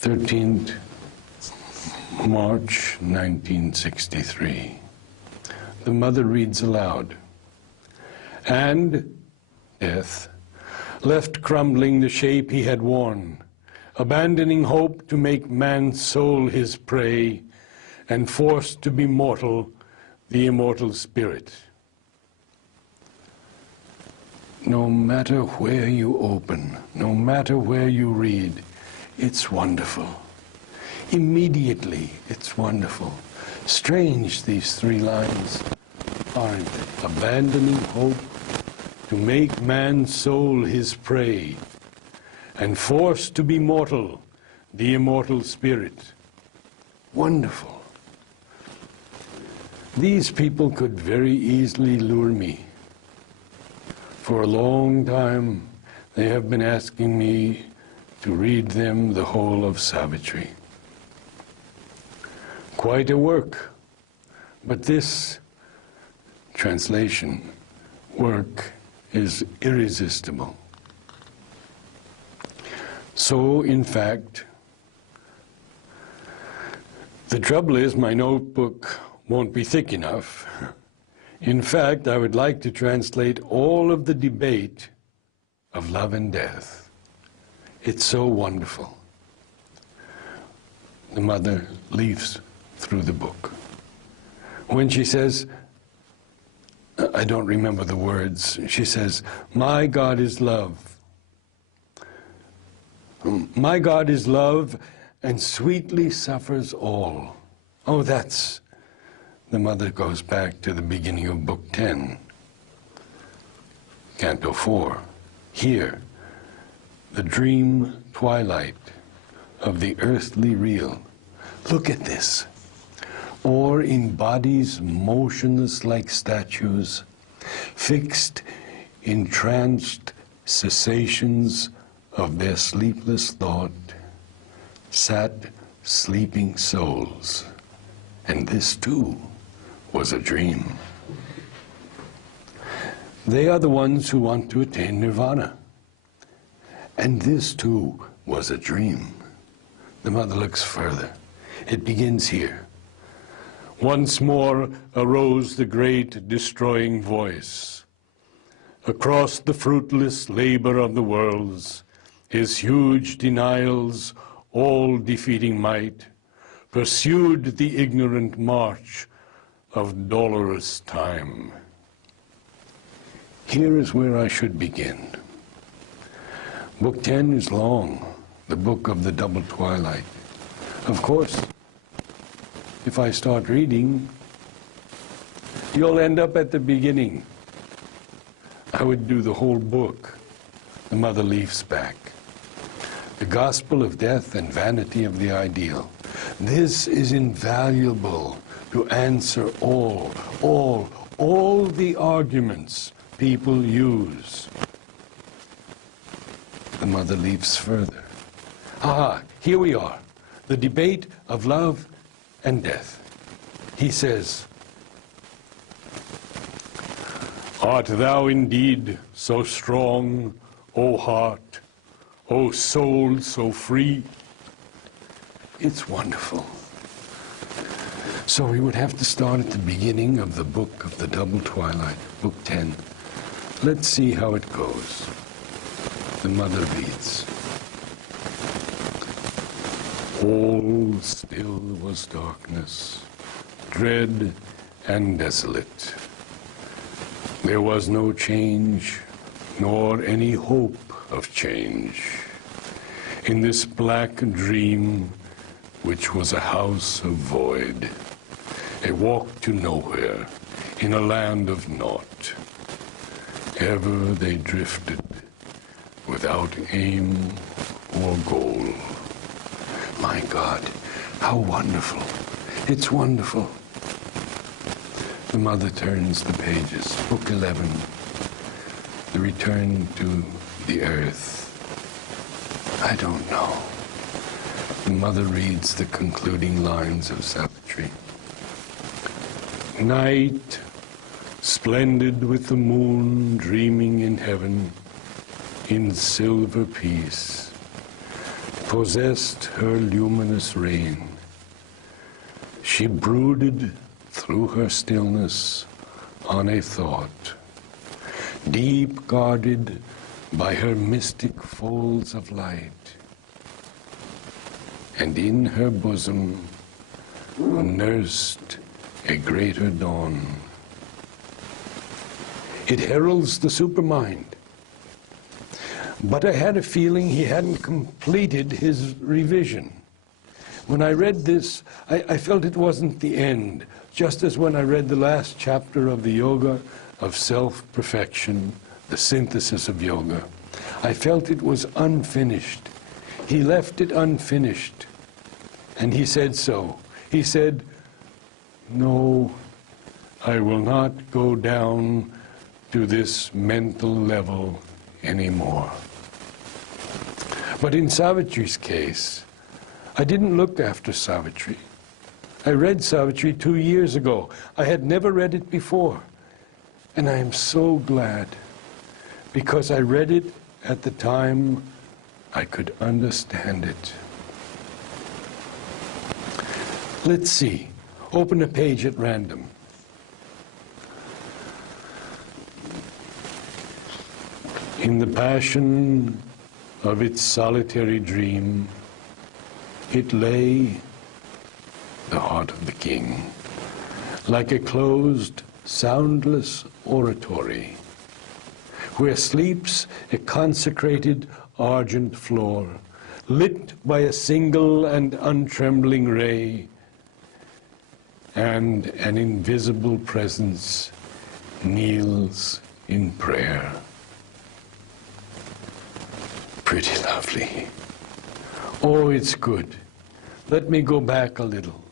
13th March 1963. The mother reads aloud. And death left crumbling the shape he had worn, abandoning hope to make man's soul his prey, and forced to be mortal, the immortal spirit. No matter where you open, no matter where you read, it's wonderful. Immediately, it's wonderful. Strange, these three lines, aren't they? Abandoning hope to make man's soul his prey, and forced to be mortal, the immortal spirit. Wonderful. These people could very easily lure me. For a long time, they have been asking me to read them the whole of Savitri. Quite a work, but this translation work is irresistible. So, in fact, the trouble is my notebook won't be thick enough. In fact, I would like to translate all of the debate of love and death. It's so wonderful. The mother leaves through the book. When she says, I don't remember the words, she says, "My God is love. My God is love and sweetly suffers all." Oh, that's... The mother goes back to the beginning of Book 10, Canto 4. Here, the dream twilight of the earthly real. Look at this. Or in bodies motionless like statues, fixed in tranced cessations of their sleepless thought, sat sleeping souls. And this too was a dream. They are the ones who want to attain nirvana. And this too was a dream. The mother looks further. It begins here. Once more arose the great destroying voice. Across the fruitless labor of the worlds, his huge denials, all defeating might, pursued the ignorant march of dolorous time. Here is where I should begin. Book 10 is long, the book of the double twilight. Of course, if I start reading, you'll end up at the beginning. I would do the whole book. The mother leaves back. The gospel of death and vanity of the ideal. This is invaluable to answer all the arguments people use. The mother leaves further. Here we are. The debate of love and death. He says, "Art thou indeed so strong, O heart, O soul so free?" It's wonderful. So we would have to start at the beginning of the book of the double twilight, Book 10. Let's see how it goes. The mother reads. All still was darkness, dread and desolate. There was no change, nor any hope of change. In this black dream, which was a house of void, a walk to nowhere, in a land of naught. Ever they drifted, without aim or goal. My God, how wonderful. It's wonderful. The mother turns the pages. Book 11, the return to the earth. I don't know. The mother reads the concluding lines of Savitri. Night, splendid with the moon dreaming in heaven, in silver peace. possessed her luminous reign. She brooded through her stillness on a thought, deep guarded by her mystic folds of light. And in her bosom nursed a greater dawn. It heralds the supermind. But I had a feeling he hadn't completed his revision. When I read this, I felt it wasn't the end, just as when I read the last chapter of the Yoga of Self-Perfection, the synthesis of yoga. I felt it was unfinished. He left it unfinished. And he said so. He said, no, I will not go down to this mental level anymore. But in Savitri's case, I didn't look after Savitri. I read Savitri 2 years ago. I had never read it before. And I am so glad, because I read it at the time I could understand it. Let's see. Open a page at random. In the passion of its solitary dream, it lay, the heart of the king, like a closed, soundless oratory, where sleeps a consecrated argent floor, lit by a single and untrembling ray, and an invisible presence kneels in prayer. Pretty lovely. Oh, it's good. Let me go back a little.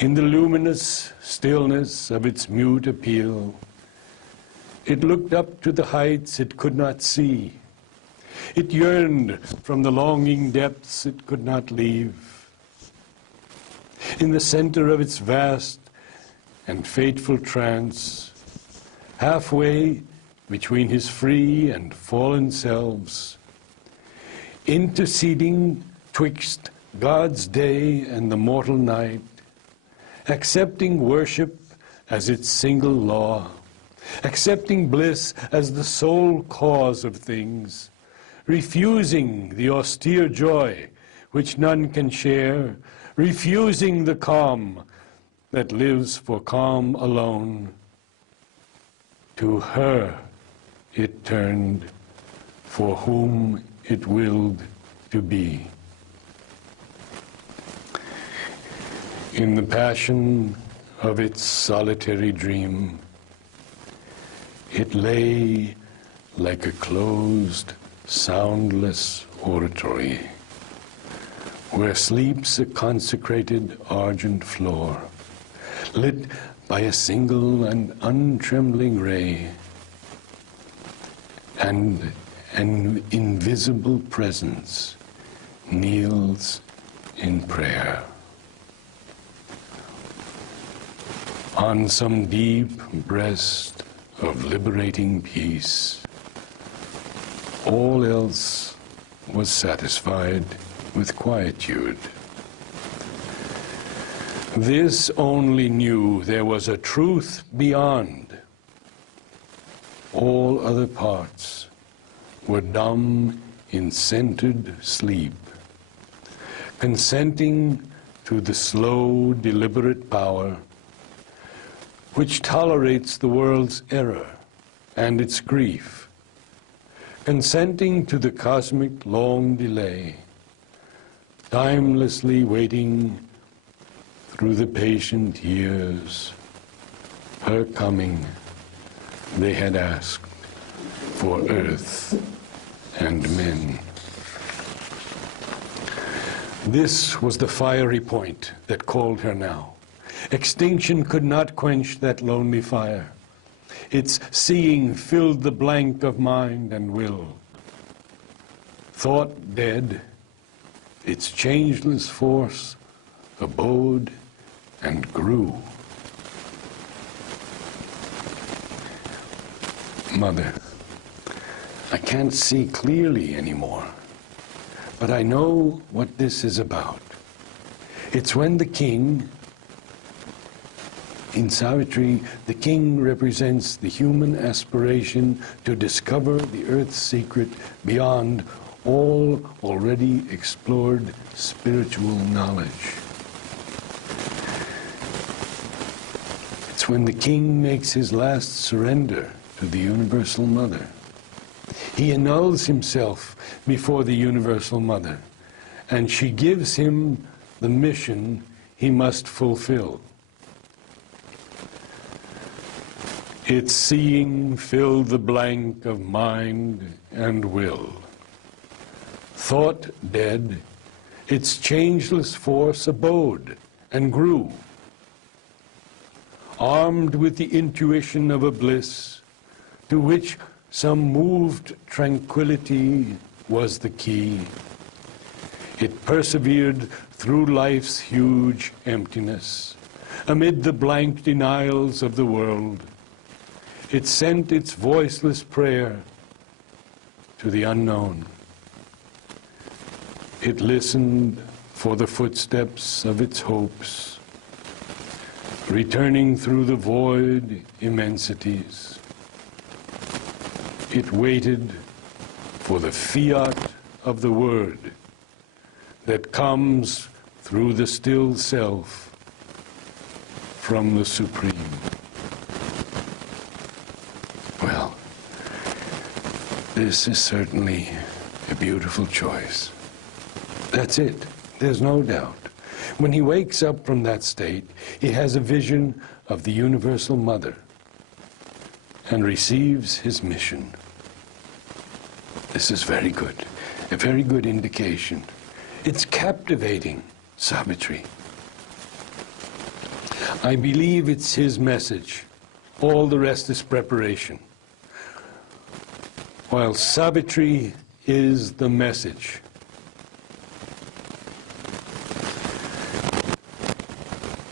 In the luminous stillness of its mute appeal, it looked up to the heights it could not see. It yearned from the longing depths it could not leave. In the center of its vast and fateful trance, halfway between his free and fallen selves, interceding twixt God's day and the mortal night, accepting worship as its single law, accepting bliss as the sole cause of things, refusing the austere joy which none can share, refusing the calm that lives for calm alone. To her it turned, for whom it willed to be. In the passion of its solitary dream, it lay like a closed, soundless oratory, where sleeps a consecrated argent floor, lit by a single and untrembling ray, and an invisible presence kneels in prayer. On some deep breast of liberating peace, all else was satisfied with quietude. This only knew there was a truth beyond. All other parts were dumb in centered sleep, consenting to the slow, deliberate power which tolerates the world's error and its grief, consenting to the cosmic long delay, timelessly waiting through the patient years, her coming they had asked for earth and men. This was the fiery point that called her now. Extinction could not quench that lonely fire. Its seeing filled the blank of mind and will. Thought dead, its changeless force abode and grew. Mother, I can't see clearly anymore. But I know what this is about. It's when the king, in Savitri, the king represents the human aspiration to discover the earth's secret beyond all already explored spiritual knowledge. It's when the king makes his last surrender to the Universal Mother. He annuls himself before the Universal Mother, and she gives him the mission he must fulfill. Its seeing filled the blank of mind and will. Thought dead, its changeless force abode and grew. Armed with the intuition of a bliss, to which some moved tranquility was the key, it persevered through life's huge emptiness. Amid the blank denials of the world, it sent its voiceless prayer to the unknown. It listened for the footsteps of its hopes, returning through the void immensities. It waited for the fiat of the word that comes through the still self from the Supreme. Well, this is certainly a beautiful choice. That's it. There's no doubt. When he wakes up from that state, he has a vision of the Universal Mother and receives his mission. This is very good, a very good indication. It's captivating, Savitri. I believe it's his message. All the rest is preparation. While Savitri is the message.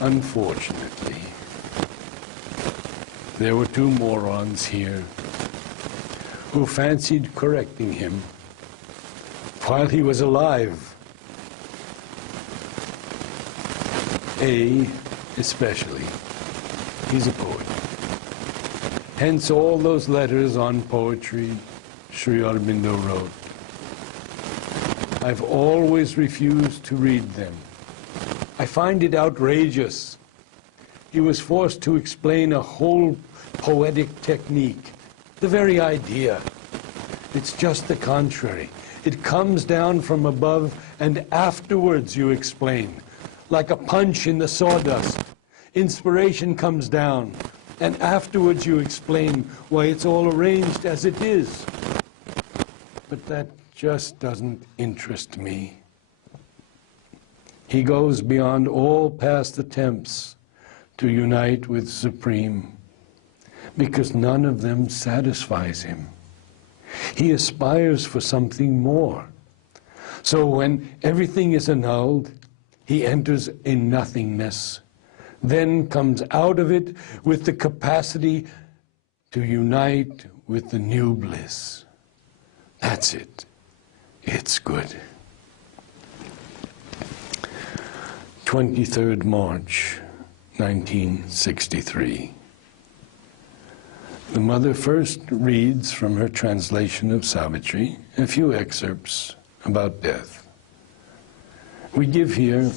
Unfortunately, there were two morons here who fancied correcting him while he was alive. Especially, he's a poet. Hence all those letters on poetry Sri Aurobindo wrote. I've always refused to read them. I find it outrageous. He was forced to explain a whole poetic technique, the very idea. It's just the contrary. It comes down from above, and afterwards you explain, like a punch in the sawdust. Inspiration comes down, and afterwards you explain why it's all arranged as it is. But that just doesn't interest me. He goes beyond all past attempts to unite with Supreme, because none of them satisfies him. He aspires for something more. So when everything is annulled, he enters a nothingness, then comes out of it with the capacity to unite with the new bliss. That's it. It's good. 23rd March, 1963. The mother first reads from her translation of Savitri a few excerpts about death. We give here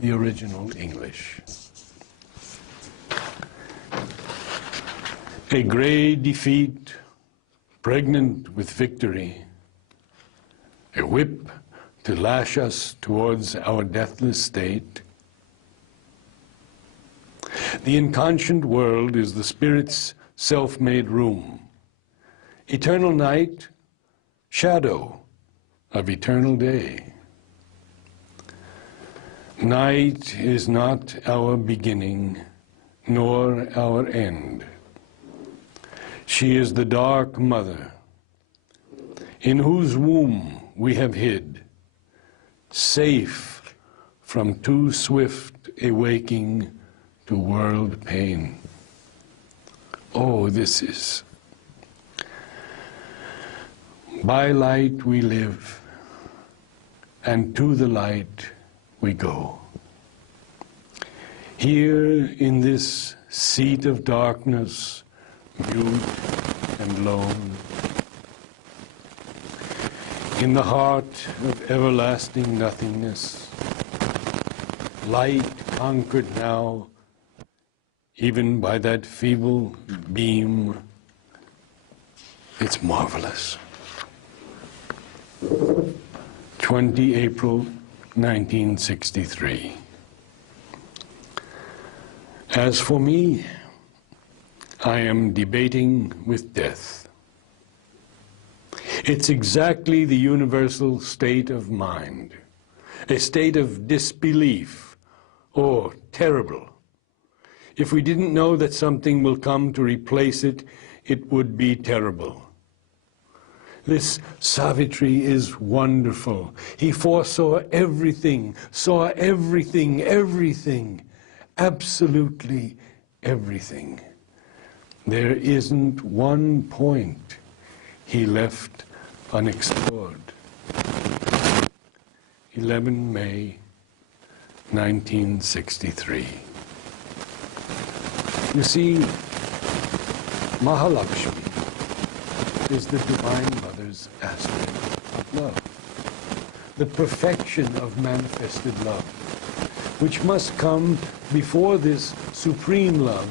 the original English. A gray defeat, pregnant with victory, a whip to lash us towards our deathless state. The inconscient world is the spirit's self-made room. Eternal night, shadow of eternal day. Night is not our beginning, nor our end. She is the dark mother, in whose womb we have hid, safe from too swift a waking to world pain. Oh, this is By light we live, and to the light we go. Here in this seat of darkness, mute and lone, in the heart of everlasting nothingness, light conquered now, even by that feeble beam, it's marvelous. 20 April 1963. As for me, I am debating with death. It's exactly the universal state of mind, a state of disbelief or terrible. If we didn't know that something will come to replace it, it would be terrible. This Savitri is wonderful. He foresaw everything, saw everything, everything, absolutely everything. There isn't one point he left unexplored. 11 May 1963. You see, Mahalakshmi is the Divine Mother's aspect of love, the perfection of manifested love, which must come before this supreme love,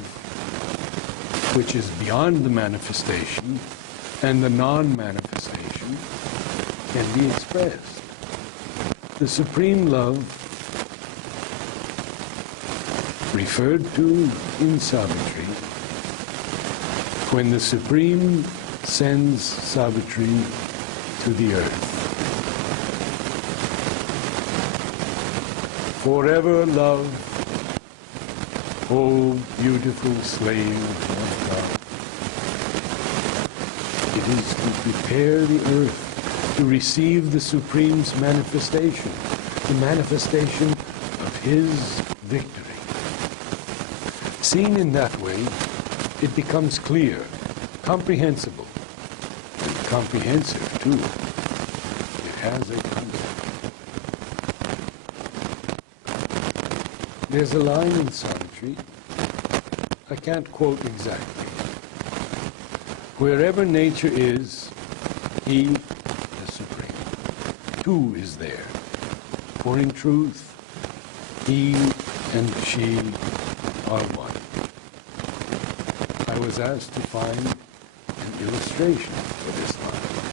which is beyond the manifestation, and the non-manifestation can be expressed. The supreme love referred to in Savitri, when the Supreme sends Savitri to the earth. Forever love, O beautiful slave of God. It is to prepare the earth to receive the Supreme's manifestation, the manifestation of his victory. Seen in that way, it becomes clear, comprehensible, and comprehensive too. It has a concept. There's a line in Savitri, I can't quote exactly. Wherever nature is, he, the Supreme, too is there. For in truth, he and she are one. I was asked to find an illustration for this